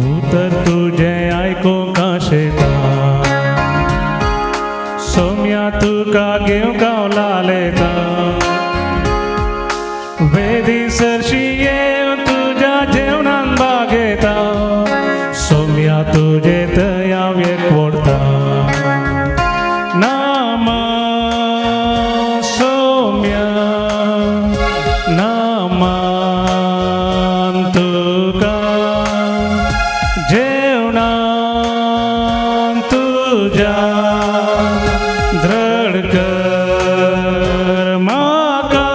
उतर तुझे आयको काशेता सोम्या तुका घेऊ गावलालेता वेदी सरशी येऊ तुझ्या जेवणान बागेता सोम्या तुझे तया वेक वडता नाम सोम्या नामान तुका जेवणान तुझ्या दृढ कर माका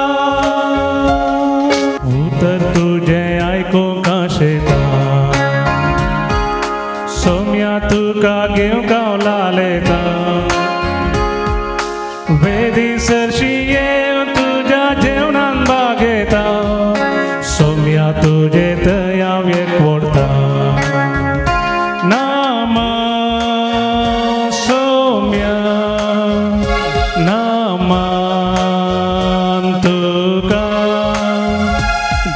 उतर तुझे आयको काशेता सोम्या तुका घेऊ गावलालेता वेदी सरशी येऊ तुझ्या जेवणान बागेता सोम्या तुझे तया वेक वडता नाम सोम्या नामान तुका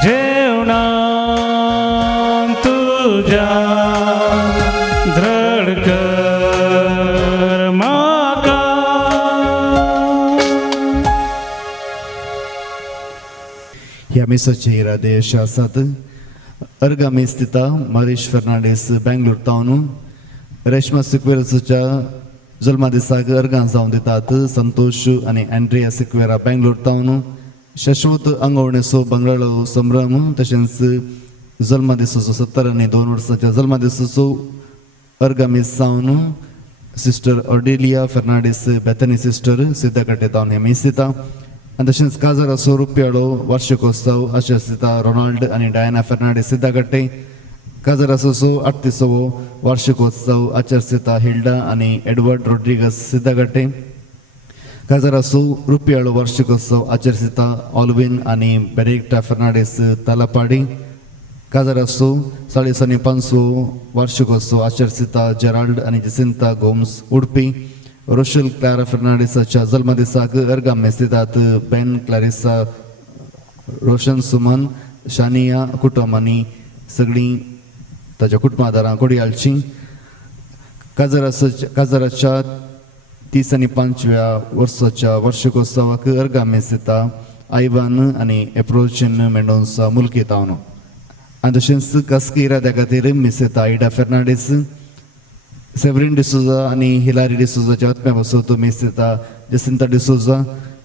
जेवणान तुझ्या दृढ कर माका. ह्या मिसाचे इरादेश आसात अर्गामी स्थिता मरीश फर्नांडीस बेंगलोर तावन रेश्मा सिक्वेराच्या जल्मा दिसाक अर्गां जावन दितात. संतोष आनी एंड्रिया सिक्वेरा बेंगलोर तावन शाश्वत अंगवणेचो बंगळो संभ्रम तशेंच जल्मा दिसाचो 72 वर्साच्या जल्मा दिसाचो अर्गामी जावन सिस्टर ऑर्डेलिया फर्नांडीस बेथनी सिस्टर सिद्धकट्टे तावन हे मिसिता. आनी तशेंच काजाराचो रुपयाळो वार्षिकोत्सव आचरिता रोनाल्ड आनी डायना फर्नांडीस सिद्धकट्टे. काजाराचो 38वो वार्षिकोत्सव आचरिता हिल्डा आनी एडवर्ड रोड्रिगस सिद्धकट्टे. काजाराचो रुपयाळो वार्षिकोत्सव आचरिता ऑल्विन आनी बेरेक्टा फर्नांडीस तालापाडी. काजाराचो 5.5वो वार्षिकोत्सव आचरिता जेराल्ड आनी जसिंता गोम्स उडपी. रोशल क्लारा फर्नांडीसाच्या जल्मदिसाक अर्गाम मेस्तितात बेन क्लारिसा रोशन सुमन शानिया कुटुंब आनी सगळीं ताच्या कुटुंबादारां कोडयाळची. काजाराच्या 35व्या वर्साच्या वार्षिकोत्सवाक अर्गाम मेस्तिता आयवान आनी एप्रोचिन मेंडोन्सा मुल्की तावन. आनी तशेंच कास्की इराद्या खातीर मिसेता आयडा फर्नांडीस. सेवरीन डिसोजा आनी हिलारी डिसोजाच्या आत्म्या वसोत मिसेता जसिंता डिसोजा.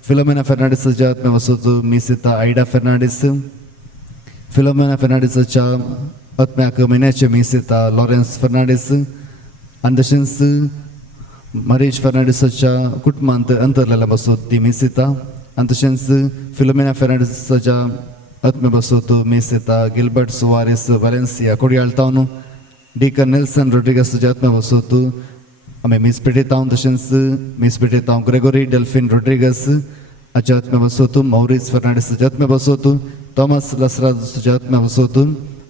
फिलोमेना फर्नांडीसाच्या आत्म्या वसोत मिसेता आयडा फर्नांडीस. फिलोमेना फर्नांडीसाच्या आत्म्याक म्हयन्याचे मिसेता लॉरेन्स फर्नांडीस. आनी तशेंच मरीश फर्नांडीसाच्या कुटुंबांत अंतरलेल्या बसोत ती मिसेता. आनी तशेंच फिलोमेना फर्नांडीसाच्या आत्म्या बसोत मिसेता गिल्बर्ट सुवारेस वालेन्सिया कोडयाळ तावन. डीकन नेल्सन रोड्रिगसाच्या आत्म्या वसोत आमी मीस पेटयताव. तशेंच मीस पेटयताव ग्रेगोरी डेल्फिन रोड्रिगस हाच्या आत्म्या वसोत. मौरीस फर्नांडीसाच्या आत्म्या वसोत. थॉमस लसरासाच्या आत्म्या वसोत.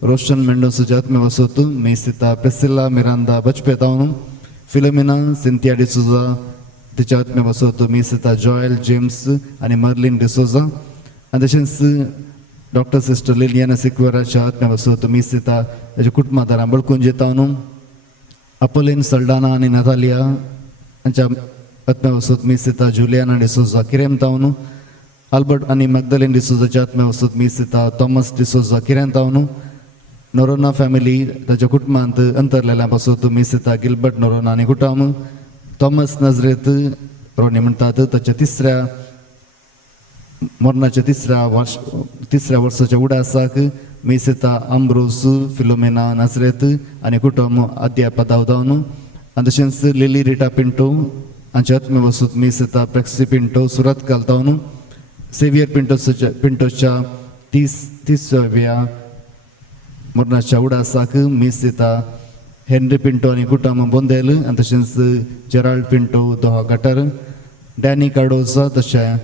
रोशन मेंडोसाच्या आत्म्या वसोत. मिसिता प्रिसिल्ला मिरांदा बचपेतावन. फिलोमिना सिंथिया डिसोजा तिच्या आत्म्या वसोत. मिसिता जॉयल जेम्स आनी मर्लिन डिसोजा. आनी तशेंच डॉक्टर सिस्टर लिलियाना सिक्वेराच्या आत्म्या वसोत मिसिता ताच्या कुटुंबादारां बळकून जेतावन. अपोलिन सल्डाना आनी नातालिया हांच्या आत्म्या वसोत मिसिता जुलियाना डिसोजा किरेम तावन. आल्बर्ट आनी मॅगदलीन डिसोजाच्या आत्म्या वसोत मिसिता थॉमस डिसोजा किरेम तावन. नोरोना फॅमिली ताच्या कुटुंबांत अंतरलेल्या बसोत मिसिता गिल्बर्ट नोरोना आनी कुटुंब. थॉमस नजरेत रोनी म्हणटात ताच्या मरणाच्या तिसऱ्या वर्साच्या उडासाक मिसिता आम्ब्रोस फिलोमेना नाझरेत आनी कुटुंब अद्याप पावतावन. आनी तशेंच लिली रिटा पिंटो हांच्या आत्म्या वसोत मिसिता प्रेक्सी पिंटो सुरत घालतावन. सेवियर पिंटोच्या 30व्या मरणाच्या उडासाक मिसिता हेनरी पिंटो आनी कुटुंब बोंदेल. आनी तशेंच जेराल्ड पिंटो दोहा गटर. डॅनी कार्डोजा तशें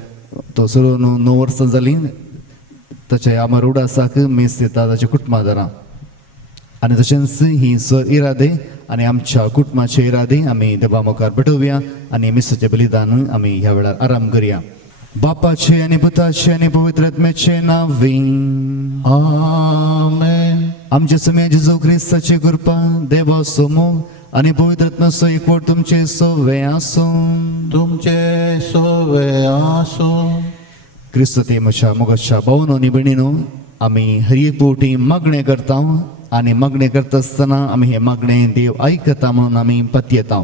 तो सोडून 9 वर्सां जालीं ताच्या ह्या उडासाक मीस दिता ताच्या कुटुंबादारां. आनी तशेंच ही सर इरादे आनी आमच्या कुटुंबाचे इरादे आमी देवा मुखार पेटोवया आनी मिसाचें बलिदान आमी ह्या वेळार आराम करया. बापाचे आनी पुताचे आनी पवित्र आत्म्याचे नांवान आमेन. आमचे समय जेजू ख्रिस्ताची कृपा देवा समोर आणि पवित्रत्वाचो एकवट तुमचे सवे आसो. तुमचे सोवे आसो. क्रिस्त ते म्हज्या मोगाच्या भावनो आनी भयणीनो, आमी हर एक पावटी मागणें करता आनी मागणें करता आसतना आमी हें मागणें देव आयकता म्हणून आमी पत येता.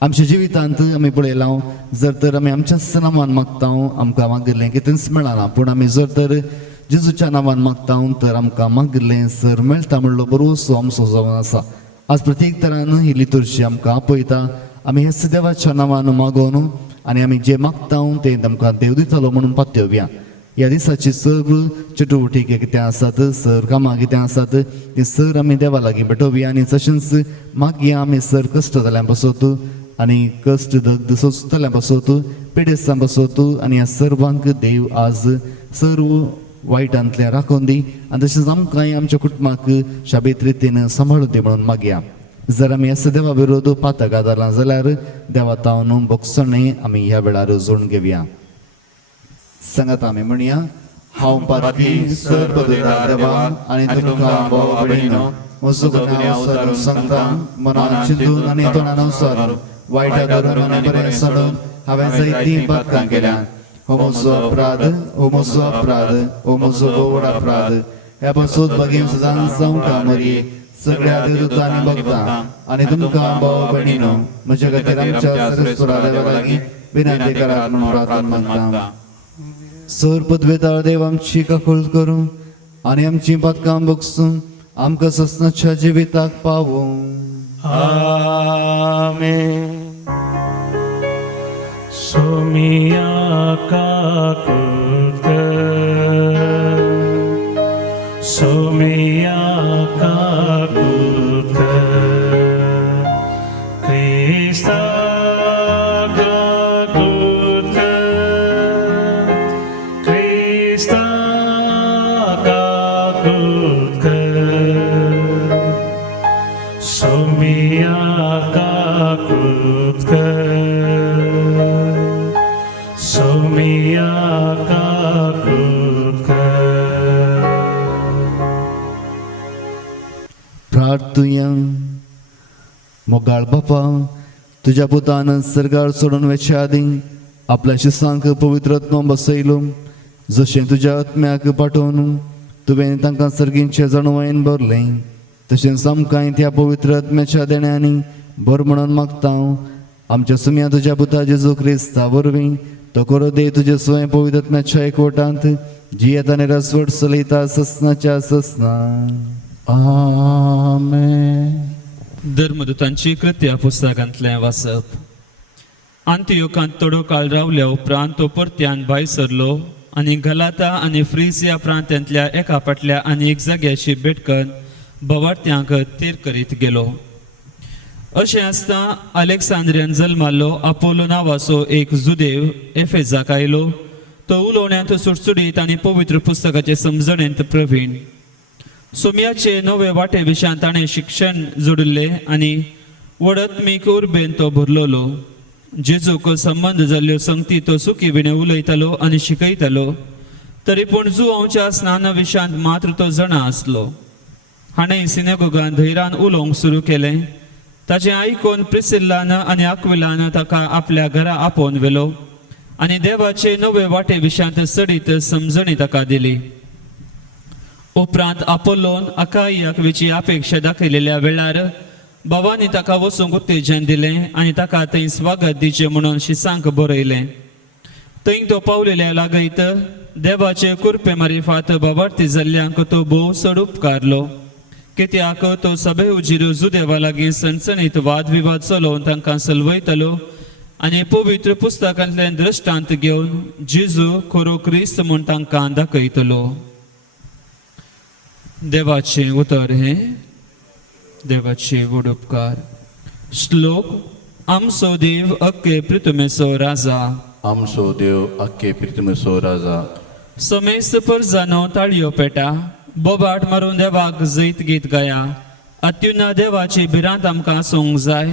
आमच्या जिवितांत आमी पळयलां, जर तर आमी आमच्याच नांवान मागता आमकां मागिल्लें कितेंच मेळना, पूण आमी जर तर जेजूच्या नांवान मागता तर आमकां मागिल्लें सर मेळटा म्हणलो बरोसो आमचो जावन आसा. आज प्रत्येक तरान ही लितुर्शी आमकां आपयता. आमी हेच देवाच्या नांवान मागोन आनी आमी जें मागता तें आमकां देव दितलो म्हणून पातयेवया. ह्या दिसाची सगळ्यो चटुवटीक कितें आसात, सर कामां कितें आसात, ती सर आमी देवा लागीं पेटोवया आनी तशेंच मागया आमी सर कश्ट जाल्यां पासत आनी कश्ट दग्ध सोंसतल्या पासत पिडेस्तां पासत आनी ह्या सर्वांक देव आज सर्व वायटांतल्यान राखून दी आनी तशेंच आमकांय आमच्या कुटुंबाक शाबेत रितीन सांबाळून दी म्हणून मागया. जर आमी ह्या देवा विरोध पातक आदारला जाल्यार देवा तावन बोगसणें आमी ह्या वेळार जोडून घेवया. सांगात आमी म्हणया, हांव पातकी सर पदवीदार देवा आनी तुमकां भाव भयणीनो, म्हजो गुन्यांव विसरून सांगता, मनान चिंतून आनी तोंडान विसरून वायटा धरून आनी बरें सोडून हांवें जायतीं पातकां केल्यात. हो म्हजो अपराध, हो म्हजो अपराध, हो म्हजो व्हड अपराध. ह्या पासून बेगीन सदांच जावंका मरी सगळ्या देवदूतांनी भक्तां आनी तुमकां भाव भयणीनो, म्हजे खातीर आमच्या सरस्वता देवा लागीं विनंती करात म्हणून प्रार्थना मागता. सर पदवेदार देव आमची काकूळ करूं आनी आमची पातकां भोगसून आमकां ससनाच्या जिविताक पावूं. आमेन. सोमिया काकुत सोमिया काकुत क्रिस्ता काकुत क्रिस्ता काकुत सोमिया काकुत सोमिया काकुत. प्रार्थुया. मोगाळ बापा, तुज्या पुतान सर्गार सोडून वचे आदी आपल्या शिसांक पवित्रत्व बसयलो. जशें तुज्या आत्म्याक पाठोवन तुवें तांकां सर्गींचे जणवायन भरलें, तशेंच आमकांय त्या पवित्र आत्म्याच्या देण्यांनी भर म्हणून मागता. आमच्या सुम्या तुज्या पुता जेजू क्रिस्ता वरवीं तो करो दे तुजे स्वयं पवित्र आत्म्याच्या एकवटांत जियेत आनी रसवट चलयता ससनाच्या ससना. आमेन. धर्मदूतांची कृत्या पुस्तकांतलें वाचप. आंतियोकांत थोडो काळ रावल्या उपरांत तो परत्यान भायर सरलो आनी गलाता आनी फ्रिजिया प्रांतांतल्या एका फाटल्या आनी एक जाग्याची भेटकन भवार्थ्यांक तेर करीत गेलो. अशें आसता अलेक्सांद्रियान जल्मालो आपोलो नांवाचो एक जुदेव एफेजाक आयलो. तो उलोवण्यांत सुटसुडीत आनी पवित्र पुस्तकाचे समजणेंत प्रवीण. सोमयाचे नवे वाटे विशयान ताणें शिक्षण जोडिल्लें आनी वडत्मीक उर्बेन तो भरलोलो. जेजूक संबंद जाल्ल्यो संगती तो सुखी विणे उलयतालो आनी शिकयतालो. तरी पूण जुवांच्या स्नाना विशयांत मात्र तो जाणा आसलो. हाणें सिनेगोगांत धैर्यान उलोवंक सुरू केलें. ताचें आयकून प्रिसिल्लान आनी आक्विलान ताका आपल्या घरा आपोवन व्हेलो आनी देवाचे नवे वाटे विशयांत सडीत समजणी ताका दिली. उपरांत आपोलोन अकाइयाक वेची अपेक्षा दाखयलेल्या वेळार बाबांनी ताका वचूंक उत्तेजन दिलें आनी ताका थंय स्वागत दिचें म्हणून शिसांक बरयलें. थंय तो पावलेल्या लागीत देवाचे कुरपे मारिफात बाबार्थी जाल्ल्यांक तो भोव चड उपकारलो. कित्याक तो सभे उजीर जुदेवा लागीं सणसणीत वादविवाद चलोवन तांकां सलवयतालो आनी पवित्र पुस्तकांतल्यान दृश्टांत घेवन जेजू खरो क्रिस्त म्हूण तांकां दाखयतलो. देवाचें उतर हें. देवाचे व्हड उपकार. श्लोक. आमचो देव अख्खे पृथ्वीचो राजा. आमचो देव अख्खे पृथ्वीचो राजा. समेस्त परजानो ताळयो पेटा. बोबाट मारून देवाक जैत गीत गाया. अत्युन्ना देवाची भिरांत आमकां आसूंक जाय,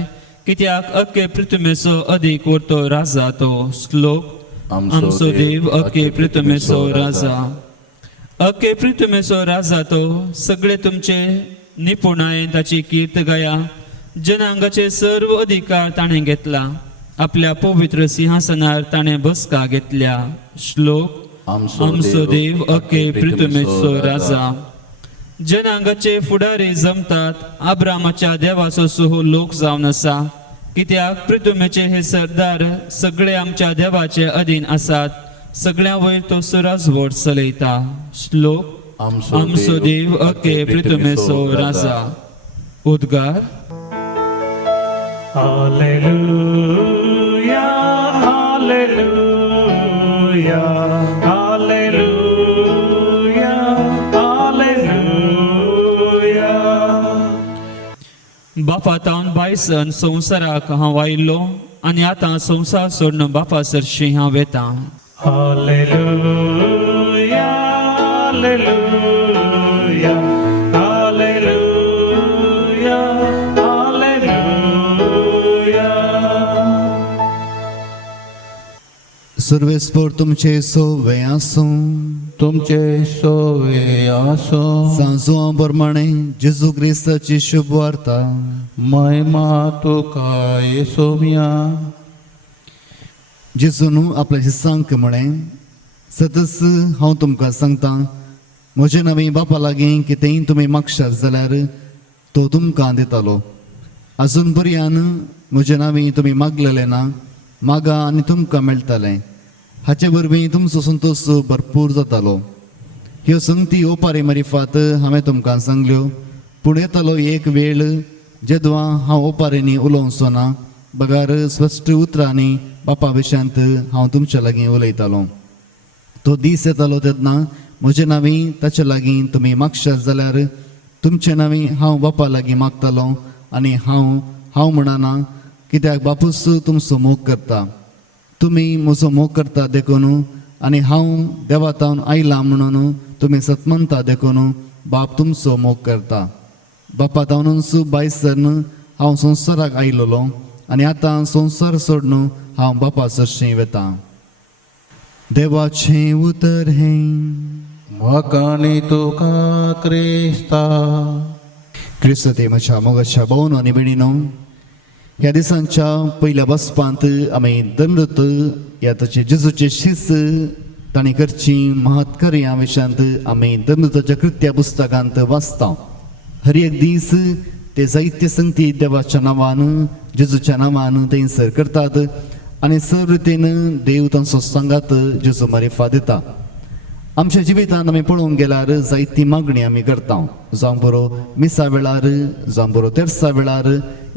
कित्याक अख्खे पृथ्वीचो अदीक उरतो राजा तो. श्लोक. आमचो देव अख्खे पृथ्वीचो राजा. अके पृथ्वीचो राजा तो सगळे तुमचे निपुणायेन ताची कीर्त गाया. जनांगाचे सर्व अधिकार ताणें घेतला. आपल्या पवित्र सिंहासनार ताणें बसका घेतल्या. श्लोक आमचो देव अके पृथ्वीचो राजा. जनांगाचे फुडारी जमतात. अब्रामाच्या देवाचो सोहो लोक जावन आसा. कित्याक पृथ्वीचे हे सरदार सगळे आमच्या देवाचे अधीन आसात. सगळ्या वयर तो सुराजवट चलयता. श्लोक आमचो देव अके पृथ्वीचो राजा. उद्गार Hallelujah, hallelujah, hallelujah, hallelujah. बापातावन बायसन संवसाराक हांव आयिल्लो आनी आतां संवसार सोडून बापा सरशी हांव येता. Hallelujah, hallelujah, hallelujah, hallelujah. सर्वेस्पर तुमचे सोवे आसूं. तुमचे सोवे आसो. सांजो प्रमाणे जेजू क्रिस्ताची शुभ वार्ता. महिमा तुका येसोम्या. जेजून आपल्या शिसांक म्हणे, सतस हांव तुमकां सांगता, म्हजे नवी बापा लागीं कितेंय तुमी मागशात जाल्यार तो तुमकां दितलो. आजून पर्यान म्हजे नांवी तुमी मागलेले ना. मागा आनी तुमकां मेळटलें. हाचे वरवीं तुमचो संतोश भरपूर जातालो. ह्यो संगती ओपारी मरिफात हांवें तुमकां सांगल्यो. पूण येतालो एक वेळ जेदवा हांव ओपारेंनी उलोवचो ना. बगार स्पश्ट उतरांनी बापा विशयांत हांव तुमच्या लागीं उलयतालो. तो दीस येतालो तेन्ना म्हजे नांवी ताचे लागीं तुमी मागशात जाल्यार तुमचे नांवी हांव बापा लागीं मागतालो. आनी हांव म्हणना, कित्याक बापूस तुमचो मोग करता. तुमी म्हजो मोग करता देखून आनी हांव देवातावन आयलां म्हणून तुमी सतमंता देखून बाप तुमचो मोग करता. बापातावनूच बायसन हांव संवसाराक आयिल्लो आनी आतां संवसार सोडून हांव बापा सरशी वेता. देवाचें उतर हें. म्हाकानी तुका क्रिस्ता. क्रिस्ते म्हज्या मोगाच्या भावन आनी भयणीनो, ह्या दिसांच्या पयल्या बसपांत आमी दंडत ह्या ताचे जेजूचे शीस ताणें करची महत्कार्यां विशयांत आमी दंडताच्या कृत्या पुस्तकांत वाचता. हर एक दीस ते जायते संगती देवाच्या नांवान जेजूच्या नांवान थंयसर करतात आनी सर्तीन देव तांचो सांगात जेजू मारिफा दिता. आमच्या जिवितांत आमी पळोवंक गेल्यार जायती मागणी आमी करता. जावं बरो मिसा वेळार, जावं बरो तेर्सा वेळार,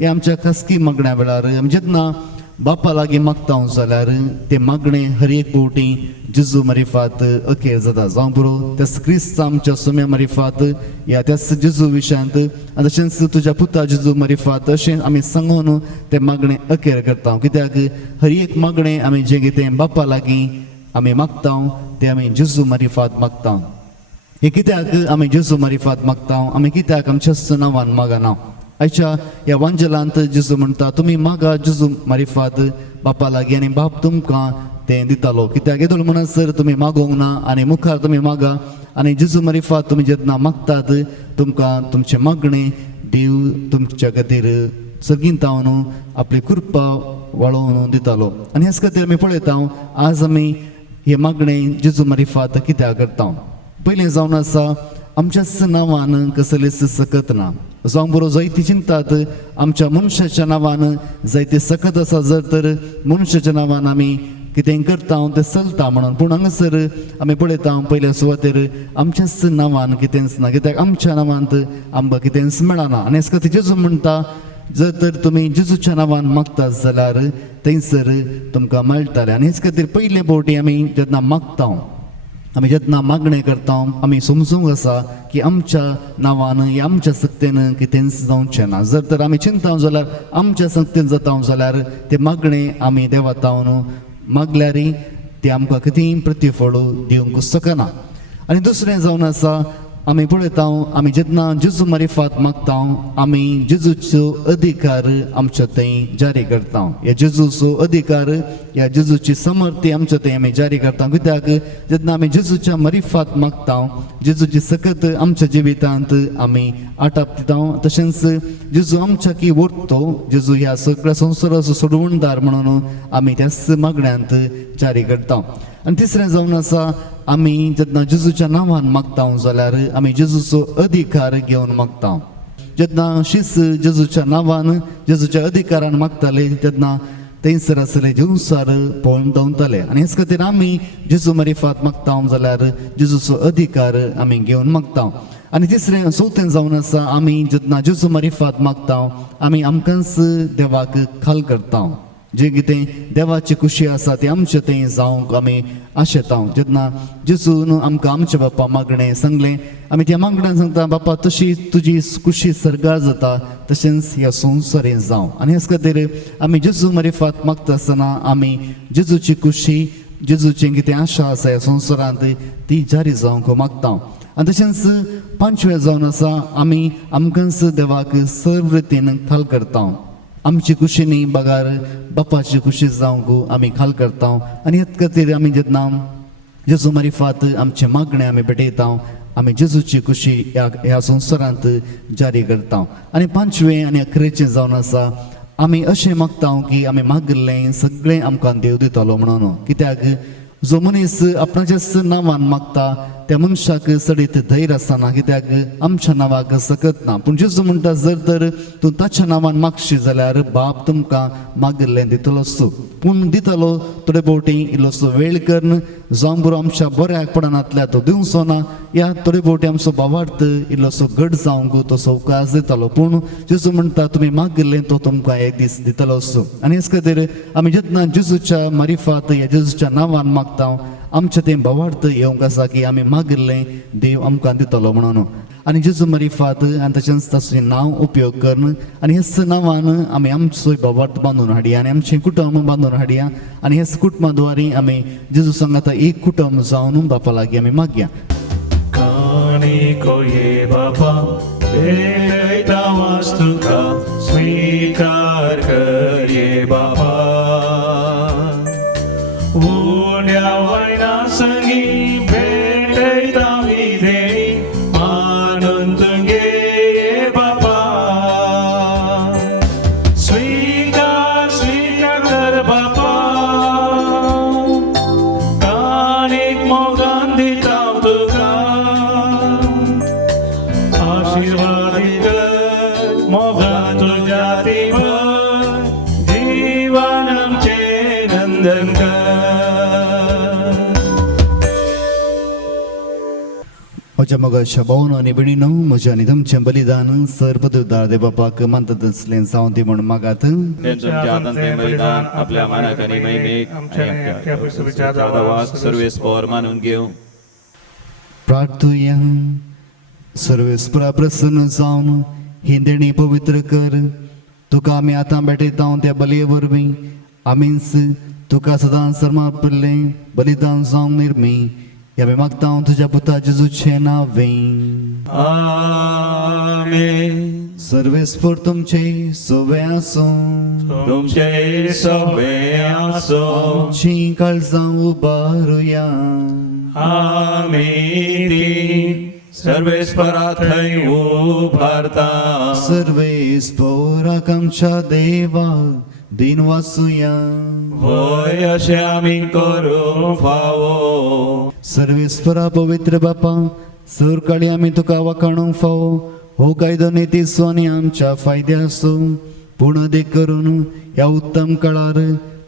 हे आमच्या खासगी मागण्या वेळार आमी जेन्ना बापा लागीं मागता जाल्यार ते मागणे हर एक फावटी जेजू मारिफात अखेर जाता. जावं बरो तेस क्रिस्त आमच्या सोम्या मारिफात या तेस जेजू विशयांत आनी तशेंच तुज्या पुता जेजू मारिफात अशें आमी सांगून ते मागणे अखेर करता. कित्याक हर एक मागणें आमी जें कितें बापा लागीं आमी मागता ते आमी जेजू मारिफात मागता. हे कित्याक आमी जेजू मारिफात मागता? आमी कित्याक आमच्याच नांवान मागना? आयच्या ह्या वांजलांत जेजू म्हणटा, तुमी मागा जेजू मारिफात बापा लागीं आनी बाप तुमकां तें दितालो. कित्याक येदोळ म्हणसर तुमी मागोंक ना आनी मुखार तुमी मागा आनी जेजू मारिफात तुमी जेन्ना मागतात तुमकां तुमचे मागणें देव तुमच्या खातीर सगींतावन आपली कृपा वळोवन दितालो. आनी हेच खातीर आमी पळयता आज आमी हे मागणें जेजू मारिफात कित्याक करता? पयलें जावन आसा आमच्याच नांवान कसलीच सकत ना. जावं बरो जायती चिंतात आमच्या मनशाच्या नांवान जायते सकत आसा. जर तर मनशाच्या नांवान आमी कितें करता तें चलता म्हणून. पूण हांगासर आमी पळयता पयल्या सुवातेर आमच्याच नांवान कितेंच ना. कित्याक आमच्या नांवांत आमकां कितेंच मेळना. आनी हेच खातीर जेजू म्हणटा, जर तर तुमी जेजूच्या नांवान मागतात जाल्यार थंयसर तुमकां मेळटलें. आनी हेच खातीर पयले फावटी आमी जेन्ना मागता, आमी जेन्ना मागणें करता, आमी समजूंक आसा की आमच्या नांवान या आमच्या सक्तेन कितेंच जावचें ना. जर तर आमी चिंता जाल्यार आमच्या सक्तेन जाता जाल्यार तें मागणें आमी देवातावन मागल्यार तें आमकां कितेंय प्रतिफळ दिवंक शकना. आनी दुसरें जावन आसा आमी पळयता आमी जेन्ना जेजू मारिफात मागता आमी जेजूचो अधिकार आमच्या थंय जारी करता ह्या जेजूचो अधिकार ह्या जेजूची समर्थी आमच्या थंय आमी जारी करता कित्याक जेन्ना आमी जेजूच्या मारिफात मागता जेजूची सकत आमच्या जिवितांत आमी आटाप दिता तशेंच जेजू आमच्या की व्हरतो जेजू ह्या सगळ्या संवसाराचो सोडवणदार म्हणून आमी त्याच मागण्यांत जारी करता आनी तिसरें जावन आसा आमी जेन्ना जेजूच्या नांवान मागता जाल्यार आमी जेजूचो अधिकार घेवन मागता जेन्ना शिस जेजूच्या नांवान जेजूच्या अधिकारान मागताले तेन्ना थंयसर आसले जेवसार पळोवन धांवताले आनी हेच खातीर आमी जेजू मारिफात मागता जाल्यार जेजूचो अधिकार आमी घेवन मागता आनी तिसरें चवथें जावन आसा आमी जेन्ना जेजू मारिफात मागता आमी आमकांच देवाक खाल करता जे कितें देवाची खुशी आसा ती आमचे थंय जावंक आमी आशेता जेन्ना जेजून आमकां आमच्या बापा मागणें सांगलें आमी त्या मागण्यान सांगता बापा तशी तुजी खुशी सर्गार जाता तशेंच ह्या संवसारीन जावं आनी हेच खातीर आमी जेजू मारिफात मागता आसतना आमी जेजूची खुशी जेजूची कितें आशा आसा ह्या संवसारांत ती जारी जावंक मागता आनी तशेंच पांचवें जावन आसा आमी आमकांच देवाक सर्व रितीन खाल करता आमची खुशी न्ही बगार बापाची खुशी जावंक आमी खाल करता आनी हेच खातीर आमी जेन्ना जेजू मारिफात आमचे मागणें आमी पेटयता आमी जेजूची खुशी ह्या संवसारांत जारी करता आनी पांचवें आनी अखेरेचें जावन आसा आमी अशें मागता की आमी मागल्लें सगळें आमकां देव दितलो म्हणून कित्याक जो मनीस आपणाच्याच नांवान मागता त्या मनशाक सडीत धैर्य आसना कित्याक आमच्या नांवाक सकत ना पूण जेजू म्हणटा जर तर तूं ताच्या नांवान मागशी जाल्यार बाप तुमकां मागिल्लें दितलोसो पूण दितलो थोडे फावटी इल्लोसो वेळ करन जावं बरो आमच्या बऱ्याक पडनातल्या तो दिवचो ना या थोडे फावटी आमचो भावार्थ इल्लोसो घट जावंक तो सवकास दितलो पूण जेजू म्हणटा तुमी मागिल्लें तो तुमकां एक दीस दितलोसो आनी हेच खातीर आमी जेन्ना जेजूच्या मारिफात ह्या जेजूच्या नांवान मागता आमचे तें भावार्थ येवंक आसा की आमी मागिल्लें देव आमकां दितलो म्हणून आनी जेजू मारिफात आनी तशेंच ताचें नांव उपयोग करन आनी हेच नांवान आमी आमचो भावार्थ बांदून हाडया आनी आमचें कुटुंब बांदून हाडया आनी हेच कुटुंबाद्वारी आमी जेजू सांगाता एक कुटुंब जावन बापा लागीं आमी मागया काणिको ये बापा भेटयता वास्तुका स्वीकार कर ये बापा उड्या वायना संगी भेटयता विधेयी मानून तुगे ये बापा स्वीकार स्वीकार कर बापा काणीक मोगान दिता तुका आशीर्वादीत कर मोगान तुज्या दिवं जीवन आमचें नंदन कर म्हज्या मोगाच्या भावनो आनी भयणीनो म्हज्या आनी तुमचें बलिदान सर्वपदुदार देव बापाक मानतात तसलें जावं दी म्हूण मागात तुमच्या हातांतलें बलिदान आपल्या मानाक आनी महिमेक आनी आपल्या पवित्र नावाक सर्वेस्पर मानून घेवं प्रार्थुया सर्वेस्परा प्रसन्न जावन ही देणी पवित्र कर तुका आमी आतां भेटयता त्या बलये वरवीं आमीच तुका सदांच समर्पिल्लें बलिदान जावंक निर्मी ह्या आमी मागता तुज्या पुता जेजूचे नांवें आमेन सर्वेस्पर तुमचे सोवे आसूं तुमचे सगळे आसो आमची काळजां उबारुया आमी ती सर्वेस्परा थंय उबारता सर्वेस्पराक आमच्या देवा दिन वाचुया होय अशें आमी करूं फावो सर्वेस्परा पवित्र बापा सर काळी आमी तुका वखाणूंक फावो हो कायदो नेतीचो आनी आमच्या फायद्याचो पूण देख करून ह्या उत्तम काळार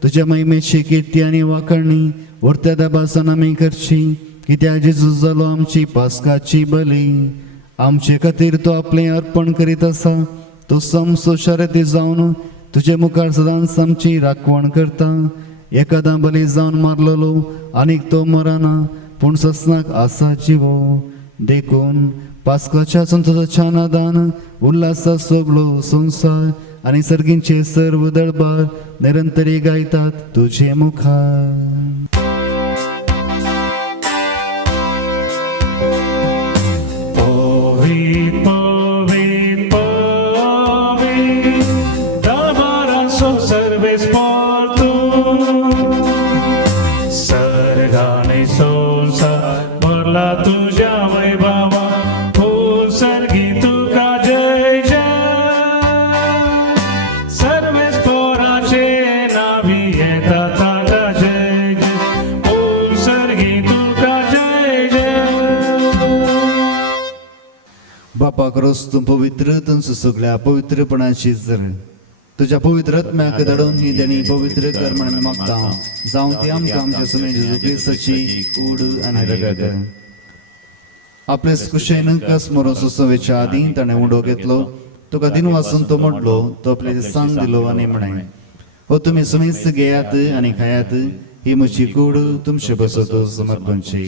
तुज्या महिमेची किर्ती आनी वाखाणणी व्हरत्या दाबासान आमी करची कित्याक जेजू जालो आमची पास्काची बली आमचे खातीर तो आपलें अर्पण करीत आसा तो समसो शारेती जावन तुजे मुखार सदांच आमची राखवण करता एकादां बली जावन मारलेलो आनीक तो मरना पूण ससनाक आसा जिवो देखून पास्काच्या संतोशाच्या नादान उल्हासा सगळो संवसार आनी सर्गींचे सर्व दळबार निरंतरी गायतात तुजे मुखार पापाक रोस तूं पवित्र तुमचं सगळ्या पवित्रपणाची जर तुझ्या पवित्र आत्म्याक धाडून ही देणी पवित्र कर म्हणून मागता जावं ती आमकां आमच्या सुमे जेजू क्रिस्ताची कूड आनी रगत आपले कुशेन कस मरो सुसवेच्या आदी ताणें उडो घेतलो तुका दिन वाचून तो मोडलो तो आपले सांग दिलो आनी म्हणे हो तुम्ही सुमेस्त घेयात आनी खायात ही म्हजी कूड तुमचे बसतो समर्पणची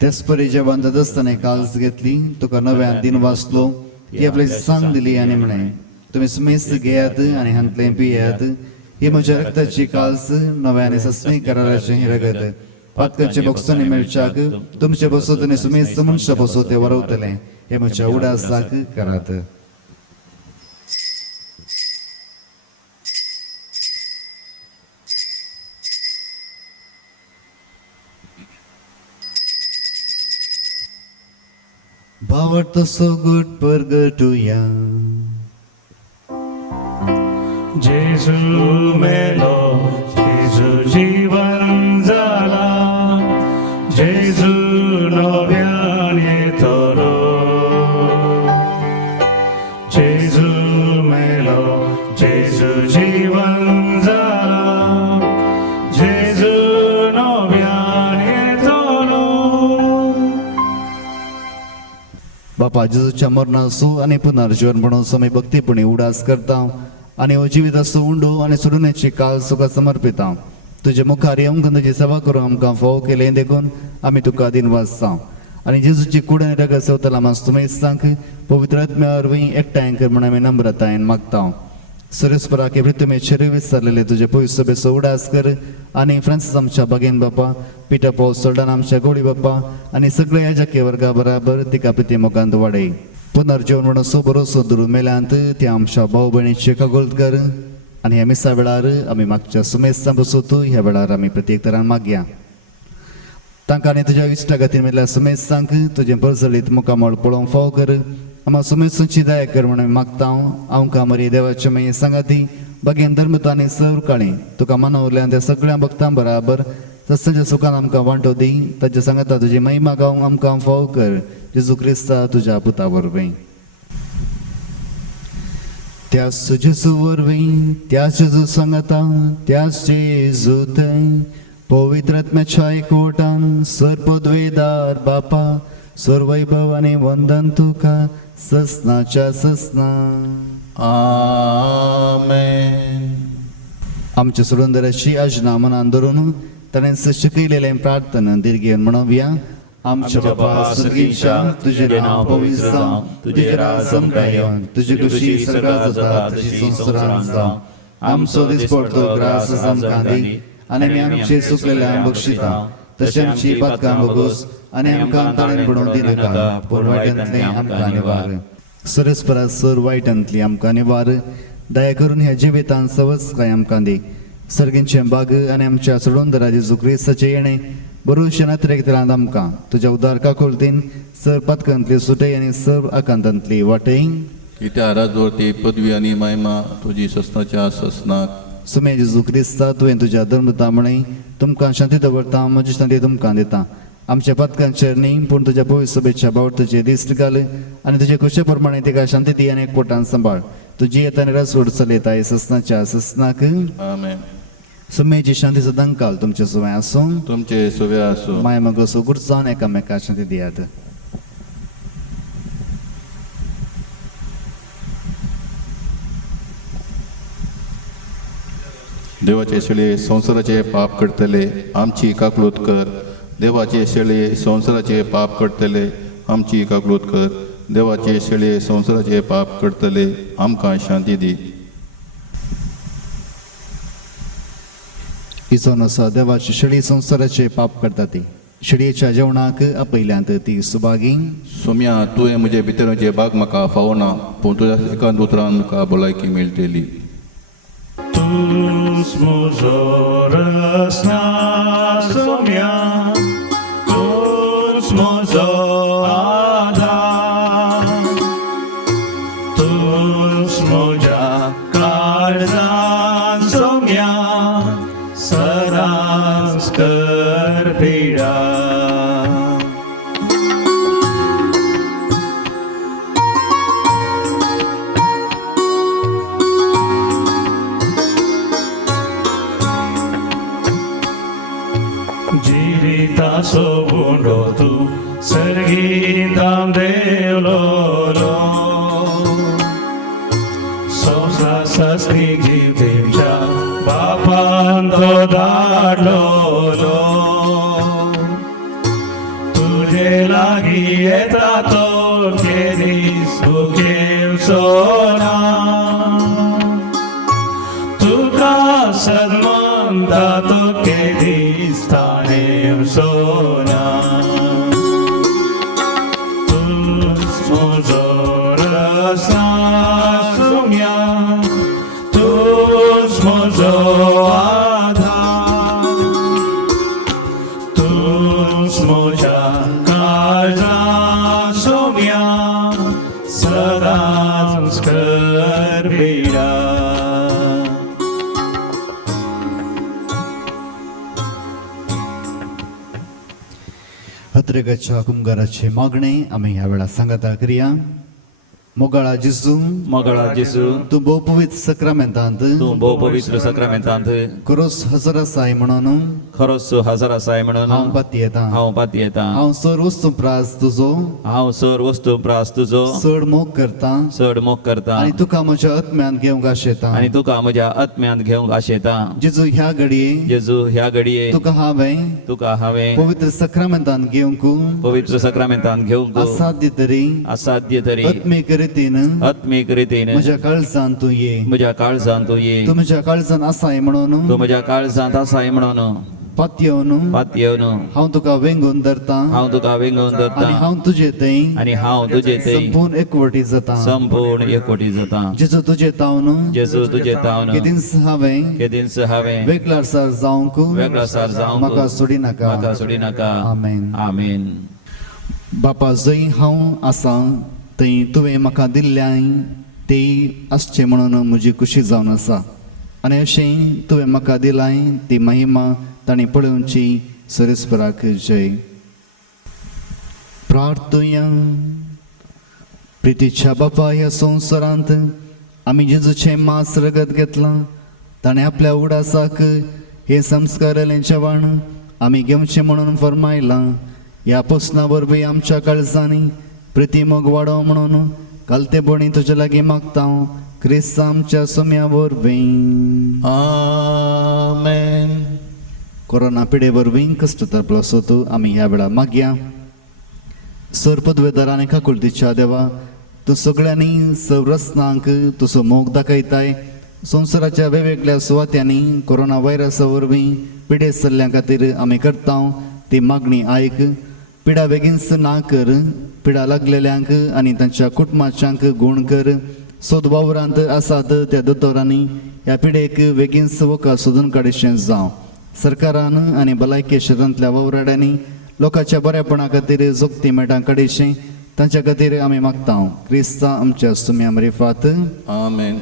त्याच परी जेव्हा बांधत असताना काल्स घेतली तुका नव्यान दिन वाचलो ती आपली सांग दिली आणि म्हणे तुम्ही सुमेस्त घेयात आणि हांतले पियात ही म्हज्या रक्ताची काल्स नव्याने सस्मी कराराचे हे रगत पातकाचे बोक्साने मेळच्याक तुमचे बसोत आणि सुमेस्त मनशा बसो ते वरवतले हे म्हज्या उडासाक करात भावार्थ सोगुट परगटुया जेजू मेलो जेजू जीवन जाला जेजू नव्यान येतलो जेजू मेलो जेजू जीवन जाला जेजू नव्यान येतलो बापा जेजूच्या मरणाचो आणि पुनर्जीवन म्हणून समय भक्तीपणे उडास करता आणि हो जिवीत असो उंडो आणि सोडण्याची काल सुका समर्पिता तुझे मुखार येऊन तुझी सेवा करून आमकां फोव केले देखून आम्ही तुका दिन वाचता आणि जेजूची कूड आनी रगत सवतला मास तुमी सांग पवित्र आत्म्या वरवीं एकठांय कर म्हण आमी नम्रतायेन मागता सुरेस्पराक हे तुमी शरीर विसरलेले तुझे पवित्र सभेचो उडास कर आणि फ्रांसीस आमच्या बागेन बापा पिटर पॉल सोल्डान आमच्या गोडी बापा आणि सगळे याजकी वर्गा बराबर तिका पिते मोगांत वाडय पुनर्जीवन म्हणून सोबरोसो दुरू मेल्यांत ते आमच्या भाऊ भयणीचे कागोलत कर आणि ह्या मिसा वेळार आमी मागच्या सुमेस्तां बसोत ह्या वेळार आमी प्रत्येक तरान मागया तांकां आनी तुज्या इश्टा खातीर मेल्ल्या सुमेस्तांक तुजें परसळीत मुखामळ पळोवंक फाव कर आम्हा सुमेस्तांची दया कर म्हणून आमी मागता आमकां मरी देवाचे मागीर सांगाती बागेन धर्मता आनी सर काळी तुका मनवल्यान त्या सगळ्या भक्तां बराबर सत्याच्या सुखान आमकां वांटो दी ताच्या सांगता तुजी महिमा गावंक आमकां फाव कर जेजू क्रिस्ता तुज्या पुता वरवीं त्याच जेजू वरवीं त्याच जेजू सांगता त्याच जेजू थंय पवित्र आत्म्याच्या एकवटान सरपदवेदार बापा सर्वैभव आनी वंदन तुका ससनाच्या ससना आमेन. आमच्या सुरंदराची आजना मनान धरून ताणें शिकयलेलें प्रार्थना दिर्घेन म्हणोवया आमच्या बापा सुर्गीच्या तुझे नांव पवित्र जावं तुझे राज आमकां येवं तुजी खुशी स्वर्गांत जाता तशी संवसारांत जावं आमचो दिसपडतो ग्रास आमकां दी आनी आमी आमचे सुकलेल्यांक बक्षिता तशें आमची पातकां बगोस आनी आमकां ताळेन पडूंक दिनाका पूण वायटांतलें आमकां निवार सरस्परा सर वायटांतली आमकां निवार दया करून ह्या जिवितांत सवस्काय आमकां दी सर्गींचे बाग आनी आमच्या सोडोंदरा जेजू क्रिस्ताचे येणे बरोवशे नात्रेकतरांत आमकां तुज्या उदार काकुळतीन सर पातकांतली सुटय आनी सर आकांतांतली वाटय कित्या राजवरती पदवी आनी महिमा तुजी ससनाच्या ससनाक सुमे जेजू क्रिस्ता तुवें तुज्या धर्मता म्हणय तुमकां शांती दवरता म्हजी शांती तुमकां दिता आमच्या पथकांचेर न्ही पूण तुज्या पवित्र सभेच्या बावटचे दिश्ट घाल आनी तुजे खुशे प्रमाणे तिका शांती दी आनी एकवटान सांबाळ तुजी येता आनी रसवड चलयता ससनाच्या ससनाक आमेन. सुमेची शांती सदां काल तुमचे सुवाय आसूं तुमचे सोवे आसूं. माय मगो सुगुरसावन एकामेकाक शांती दियात देवाचे शेळे संवसाराचे पाप करतले आमची काकलूत कर देवाचे शेळे संवसाराचे पाप करतले आमची काकलूत कर देवाचे शेळे संवसाराचे पाप करतले आमकां शांती दी. इचोन आसा देवाची शेळी संवसाराचे पाप करता ती शेळयेच्या जेवणाक आपयल्यांत ती सुभागी सोम्या तुवें म्हजे भितरचे भाग म्हाका फावना पूण तुज्या एकांत उतरान म्हाका भलायकी मेळटली. Tus mozoras nasomia, tus mozorada, tus Saumya सदांच कर पिडा जिरिता सोबुंडो तू सर्गीताम देवलोलो सोसा सस्ती जीवतेच्या बापान तो धाडलोलो तुझे लागी येता तो केरीस बुकेव सोना तुका सन्मानता तो केरीस तानेव सोना तूच म्हजो रसा सुम्या तूच म्हजो आधार तूच म्हज्या काळजा सोम्या सदांच कर पिडा हत्रेगाच्या कुंभाराचे मागणे आम्ही ह्या वेळा सांगता करूया. मोगाळा जिसू मोगळा जेसू तू भोव पवित्र सक्रामेंतांत तूं भोव पवित्र सक्रामेंतांत खरोच हजर आसाय म्हणून खरोच हजर आसाय म्हणून हांव पाती येता. हांव पाती येता. हांव सर वस्तू प्रास तुजो हांव सर वस्तू प्रास तुजो चड मोग करता चड मोग करता आनी तुका म्हज्या आत्म्यान घेवंक आशेता. आनी तुका म्हज्या आत्म्यांत घेवंक आशेता. जेजू ह्या घडये जेजू ह्या घडये तुका हांवें तुका हांवें पवित्र सक्रामेंतांत घेवंक पवित्र सक्रामेंतांत घेवंक असाध्य तरी असाध्य तरी आत्मीक रितीन आत्मीक रितीन म्हज्या काळजांत तूं ये. म्हज्या काळजांत तूं ये. तूं म्हज्या काळजांत आसाय म्हणून तूं म्हज्या काळजांत आसाय म्हणून पातयेवन पात येवन हांव तुका वेंगून धरता हांव तुका वेंगून आनी धरता हांव तुजे थंय आनी हांव तुजे थंय संपूर्ण एकवटी जाता. संपूर्ण एकवटी जाता. जेजू तुजे तावन जेजू तुजे तावन केदींस हांवें केदींस हांवें वेगळासार जावंक वेगळासार जावंक म्हाका सोडी नाका. म्हाका सोडी नाका. आमेन. आमेन. बापा जंय हांव आसा थंय तुवें म्हाका दिल्ल्याय ती आसचें म्हणून म्हजी खुशी जावन आसा आनी अशें तुवें म्हाका दिलाय ती महिमा ताणें पळोवची. सरेस्पराक जय. प्रार्थुया. प्रितीच्या बापा ह्या संवसारांत आमी जेजूचें मांस रगत घेतलां. ताणें आपल्या उडासाक हे संस्कारालें जेवण आमी घेवचें म्हणून फरमायलां. ह्या पोसना वरवीं आमच्या काळजांनी प्रिती मोग वाडो म्हणून कालतेपणी तुजे लागीं मागता क्रिस्त आमच्या सोम्या वरवीं. आमेन. कोरोना पिडे वरवीं कश्ट तापलो सोतू आमी ह्या वेळा मागया. सर पदवेदारांनी काकुलतीच्या देवा तूं सगळ्यांनी सवरस्नांक तुजो मोग दाखयताय. संवसाराच्या वेगवेगळ्या सुवात्यांनी कोरोना व्हायरसा वरवीं पिडे सल्ल्या खातीर आमी करता ती मागणी आयक. पिडा बेगीनच ना कर. पिडा लागलेल्यांक आनी तांच्या कुटुंबाच्यांक गूण कर. सोद वावरांत आसात त्या दोतोरांनी ह्या पिडेक बेगीनच वखा सोदून काडचें जावं. सरकारान आनी भलायकी क्षेत्रांतल्या वावराड्यांनी लोकांच्या बरेपणा खातीर जोगती मेटां काडचें तांच्या खातीर आमी मागता. क्रिस्ता आमच्या सुम्या मरिफात. आमेन.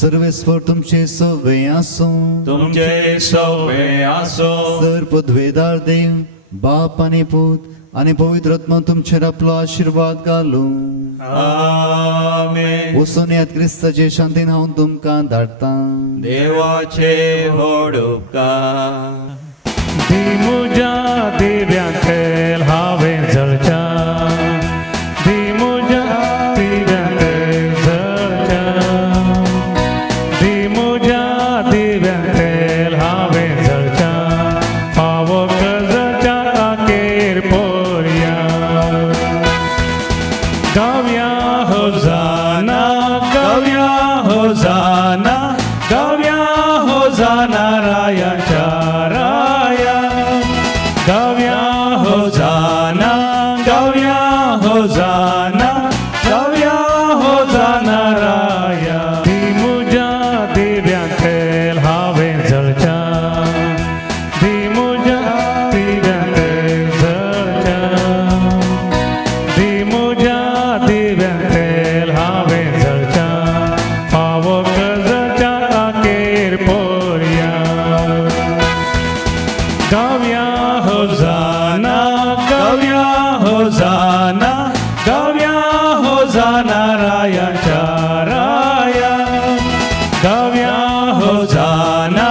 सर्वेस्वर तुमचे सवे आसो. तुमचे सवे आसो. सर पदवेदार देव बाप आनी पूत आनी पवित्र आत्मा तुमचेर आपलो आशिर्वाद घालूं. आमेन. वचून येयात क्रिस्ताचे शांतीन हांव तुमकां धाडटा. देवाचे व्हड उपकार. दिमुजा दिव्यांतेल हांवें जळच्या. दिमुजा दिव्यांतेल जळच्या. दिमुजा दिव्यांतेल हांवें जळच्या. फावो गरजच्या ताकेर पोरया. गावया होजाना गावया होजाना गावया होजाना रायाच्या राया. गावया होजाना गावया होजाना गावया होजाना राया. दिमुजा दिव्यांतेल हांवें जळच्या. दिमुजा दिव्यांतेल जळच्या. दिमुजा दिव्यांतेल हांवें जळच्या. फावो गरजच्या ताकेर होजाना गाऊया होजाना गाऊया होजाना रायाच्या राया गाऊया होजाना